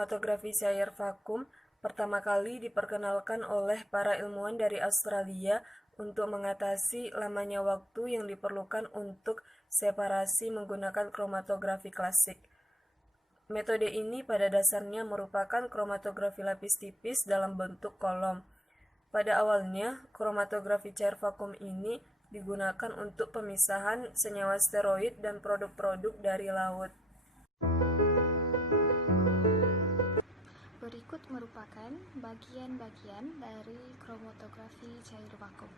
kromatografi cair vakum pertama kali diperkenalkan oleh para ilmuwan dari Australia untuk mengatasi lamanya waktu yang diperlukan untuk separasi menggunakan kromatografi klasik. Metode ini pada dasarnya merupakan kromatografi lapis tipis dalam bentuk kolom. Pada awalnya, kromatografi cair vakum ini digunakan untuk pemisahan senyawa steroid dan produk-produk dari laut. Berikut merupakan bagian-bagian dari kromatografi cair vakum.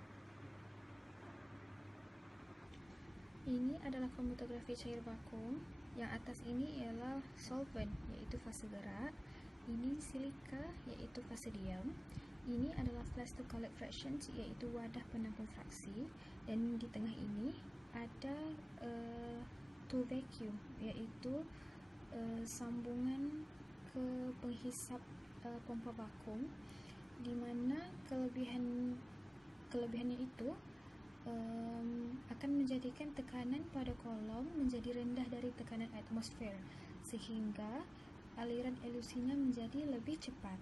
Ini adalah kromatografi cair vakum. Yang atas ini ialah solvent, yaitu fase gerak. Ini silika, yaitu fase diam. Ini adalah flash to collect fractions, yaitu wadah penampung fraksi. Dan di tengah ini ada to vacuum, yaitu sambungan ke penghisap pompa vakum, di mana kelebihannya itu akan menjadikan tekanan pada kolom menjadi rendah dari tekanan atmosfer, sehingga aliran elusinya menjadi lebih cepat.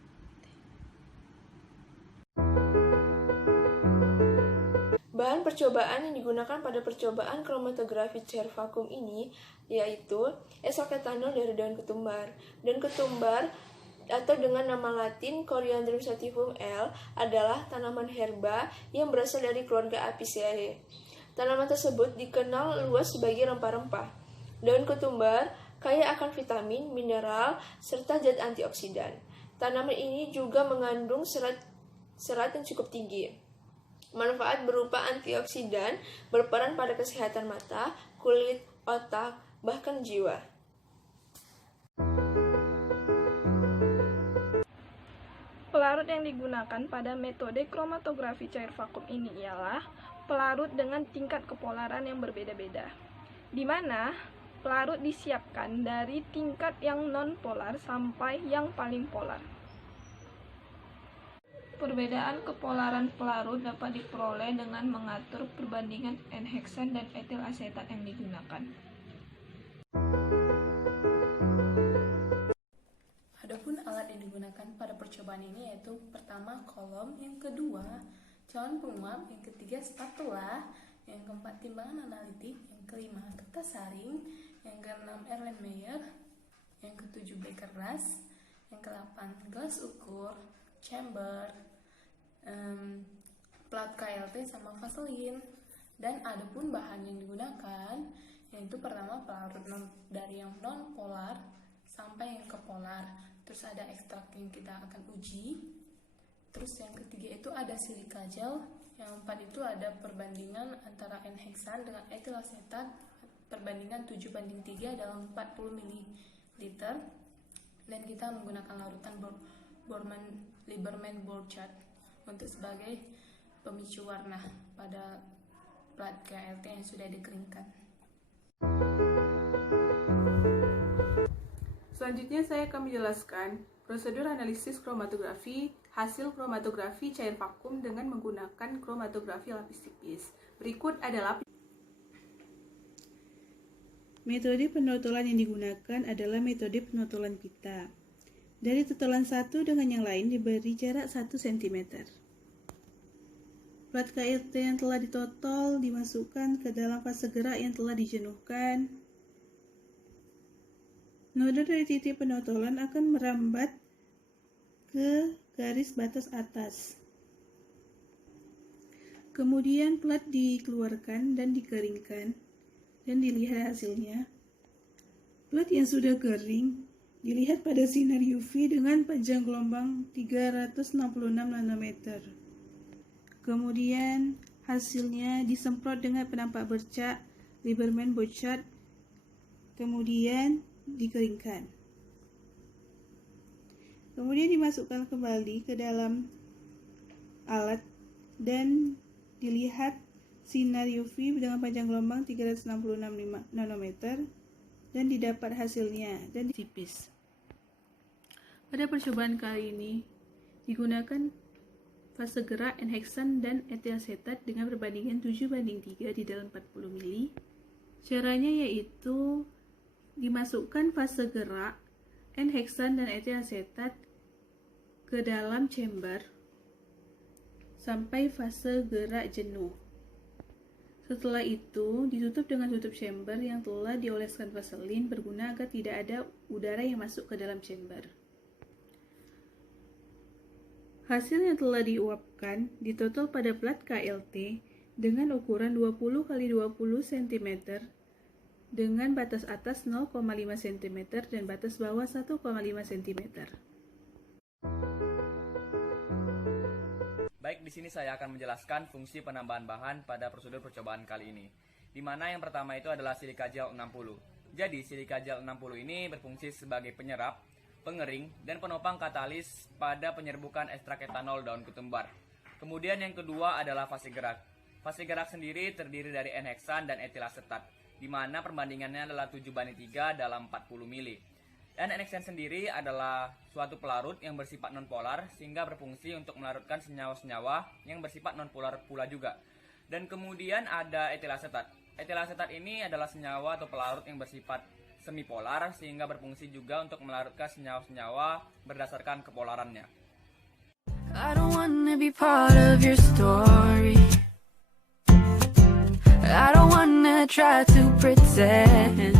Bahan percobaan yang digunakan pada percobaan kromatografi cair vakum ini yaitu esoketanol dari daun ketumbar. Daun ketumbar atau dengan nama latin Coriandrum sativum L adalah tanaman herba yang berasal dari keluarga Apiaceae. Tanaman tersebut dikenal luas sebagai rempah-rempah. Daun ketumbar kaya akan vitamin, mineral, serta zat antioksidan. Tanaman ini juga mengandung serat yang cukup tinggi. Manfaat berupa antioksidan berperan pada kesehatan mata, kulit, otak, bahkan jiwa. Pelarut yang digunakan pada metode kromatografi cair vakum ini ialah pelarut dengan tingkat kepolaran yang berbeda-beda, di mana pelarut disiapkan dari tingkat yang non-polar sampai yang paling polar. Perbedaan kepolaran pelarut dapat diperoleh dengan mengatur perbandingan N-heksan dan etil asetat yang digunakan. Adapun alat yang digunakan pada percobaan ini yaitu pertama kolom, yang kedua calon penguap, yang ketiga spatula, yang keempat timbangan analitik, yang kelima kertas saring, yang keenam Erlenmeyer, yang ketujuh beker ras, yang kedelapan gelas ukur, chamber, plat KLT sama vaselin. Dan adapun bahan yang digunakan yaitu pertama pelarut dari yang non polar sampai yang ke polar, terus ada ekstrak yang kita akan uji, terus yang ketiga itu ada silika gel, yang empat itu ada perbandingan antara N-heksan dengan etil asetat, perbandingan 7:3 dalam 40 ml, dan kita menggunakan larutan Lieberman-Burchard untuk sebagai pemicu warna pada plat KLT yang sudah dikeringkan. Selanjutnya saya akan menjelaskan prosedur analisis kromatografi hasil kromatografi cair vakum dengan menggunakan kromatografi lapis tipis. Berikut adalah metode penotolan yang digunakan adalah metode penotolan pita. Dari totolan satu dengan yang lain diberi jarak 1 cm. Plat KLT yang telah ditotol dimasukkan ke dalam fase gerak yang telah dijenuhkan. Noda dari titik penotolan akan merambat ke garis batas atas. Kemudian plat dikeluarkan dan dikeringkan dan dilihat hasilnya. Plat yang sudah kering dilihat pada sinar UV dengan panjang gelombang 366 nanometer. Kemudian hasilnya disemprot dengan penampak bercak Lieberman-Burchard, kemudian dikeringkan. Kemudian dimasukkan kembali ke dalam alat dan dilihat sinar UV dengan panjang gelombang 366 nanometer dan didapat hasilnya dan tipis. Pada percobaan kali ini digunakan fase gerak N-heksan dan etil asetat dengan perbandingan 7:3 di dalam 40 ml. Caranya yaitu dimasukkan fase gerak N-heksan dan etilasetat ke dalam chamber sampai fase gerak jenuh. Setelah itu, ditutup dengan tutup chamber yang telah dioleskan vaselin berguna agar tidak ada udara yang masuk ke dalam chamber. Hasil yang telah diuapkan ditotol pada plat KLT dengan ukuran 20 x 20 cm dengan batas atas 0,5 cm dan batas bawah 1,5 cm. Baik, di sini saya akan menjelaskan fungsi penambahan bahan pada prosedur percobaan kali ini. Di mana yang pertama itu adalah silika gel 60. Jadi, silika gel 60 ini berfungsi sebagai penyerap, pengering, dan penopang katalis pada penyerbukan ekstrak etanol daun ketumbar. Kemudian yang kedua adalah fase gerak. Fase gerak sendiri terdiri dari N-heksan dan etilasetat, di mana perbandingannya adalah 7:3 dalam 40 mili. Dan N-heksan sendiri adalah suatu pelarut yang bersifat nonpolar sehingga berfungsi untuk melarutkan senyawa-senyawa yang bersifat nonpolar pula juga. Dan kemudian ada etilasetat. Etilasetat ini adalah senyawa atau pelarut yang bersifat semipolar sehingga berfungsi juga untuk melarutkan senyawa-senyawa berdasarkan kepolarannya. I don't wanna be part of your story. I don't wanna try to pretend